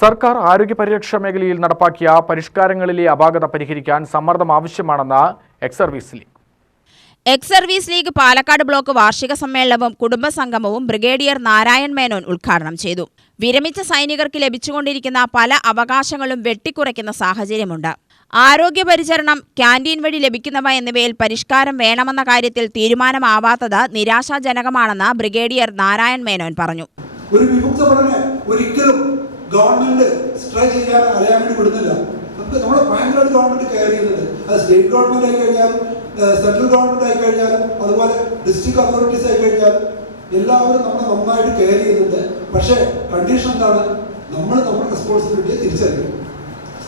സർക്കാർ ആരോഗ്യ പരിരക്ഷാ മേഖലയിൽ നടപ്പാക്കിയ പരിഷ്കാരങ്ങളിലെ അപാകത പരിഹരിക്കാൻ സമ്മർദ്ദം ആവശ്യമാണെന്ന് ex service league. Ex service league Palakkad block വാർഷിക സമ്മേളനവും കുടുംബസംഗമവും ബ്രിഗേഡിയർ നാരായൺ മേനോൻ ഉദ്ഘാടനം ചെയ്തു. വിരമിച്ച സൈനികർക്ക് ലഭിച്ചുകൊണ്ടിരിക്കുന്ന പല അവകാശങ്ങളും വെട്ടിക്കുറയ്ക്കുന്ന സാഹചര്യമുണ്ട്. ആരോഗ്യ പരിചരണം ക്യാന്റീൻ വഴി ലഭിക്കുന്നവ എന്നിവയിൽ പരിഷ്കാരം വേണമെന്ന കാര്യത്തിൽ തീരുമാനമാവാത്തത് നിരാശാജനകമാണെന്ന് ബ്രിഗേഡിയർ നാരായൺ മേനോൻ പറഞ്ഞു. ഒരു ഒരിക്കലും ഗവൺമെന്റ് സ്ട്രേ ചെയ്യാൻ അറിയാൻ വേണ്ടി വിടുന്നില്ല. നമുക്ക് നമ്മുടെ ഭയങ്കരമായിട്ട് ഗവൺമെന്റ് കെയർ ചെയ്യുന്നുണ്ട്. അത് സ്റ്റേറ്റ് ഗവൺമെന്റ് ആയി കഴിഞ്ഞാലും സെൻട്രൽ ഗവൺമെന്റ് ആയി കഴിഞ്ഞാലും അതുപോലെ ഡിസ്ട്രിക്ട് അതോറിറ്റീസ് ആയി കഴിഞ്ഞാലും എല്ലാവരും നമ്മളെ നന്നായിട്ട് കെയർ ചെയ്യുന്നുണ്ട്. പക്ഷേ കണ്ടീഷൻ എന്താണ്? നമ്മൾ നമ്മുടെ റെസ്പോൺസിബിലിറ്റിയെ തിരിച്ചറിയും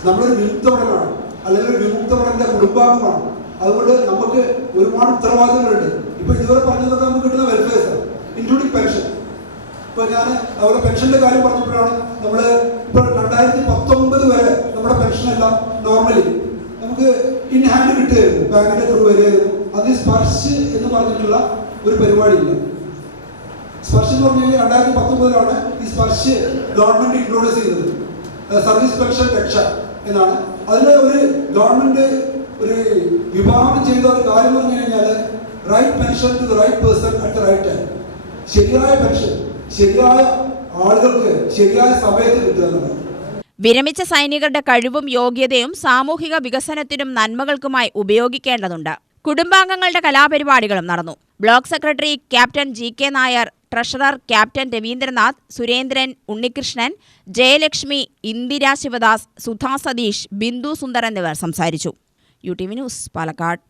നമ്മളൊരു വിമുക്തപടനാണ് അല്ലെങ്കിൽ ഒരു വിമുക്തപടന്റെ കുടുംബാംഗമാണ്. അതുകൊണ്ട് നമുക്ക് ഒരുപാട് ഉത്തരവാദിത്തങ്ങളുണ്ട്. ഇപ്പൊ ഇതുവരെ പറഞ്ഞതൊക്കെ നമുക്ക് കിട്ടുന്ന വെൽഫെയർസ് ഇൻക്ലൂഡിങ് പെൻഷൻ ഇപ്പൊ ഞാൻ അവരുടെ പെൻഷന്റെ കാര്യം പറഞ്ഞപ്പോഴാണ് നമ്മൾ നോർമലി നമുക്ക് ഇൻ ഹാൻഡ് കിട്ടുകയായിരുന്നു. ബാങ്കിന്റെ ത്രൂ വരികയായിരുന്നു അത് സ്പർശ് എന്ന് പറഞ്ഞിട്ടുള്ള ഒരു പരിപാടിയില്ല. സ്പർശ് എന്ന് പറഞ്ഞു കഴിഞ്ഞാൽ രണ്ടായിരത്തി പത്തൊമ്പതിലാണ് ഈ സ്പർശ് ഗവൺമെന്റ് ഇൻട്രോഡ്യൂസ് ചെയ്തത്. സർവീസ് പെൻഷൻ രക്ഷ എന്നാണ്. അതിൽ ഒരു ഗവൺമെന്റ് ഒരു വിഭാവനം ചെയ്ത ഒരു കാര്യം പറഞ്ഞു കഴിഞ്ഞാൽ right pension to right person at the right time ശരിയായ പെൻഷൻ ശരിയായ ആളുകൾക്ക് ശരിയായ സമയത്ത് കിട്ടുക എന്നുള്ളത്. വിരമിച്ച സൈനികരുടെ കഴിവും യോഗ്യതയും സാമൂഹിക വികസനത്തിനും നന്മകൾക്കുമായി ഉപയോഗിക്കേണ്ടതുണ്ട്. കുടുംബാംഗങ്ങളുടെ കലാപരിപാടികളും നടന്നു. Block secretary captain G K Nair treasurer captain Ravindranath Surendran Unnikrishnan Jayalakshmi Indira Sivadas Sudha Satheesh Bindu Sundar എന്നിവർ സംസാരിച്ചു. U T V news Palakkad.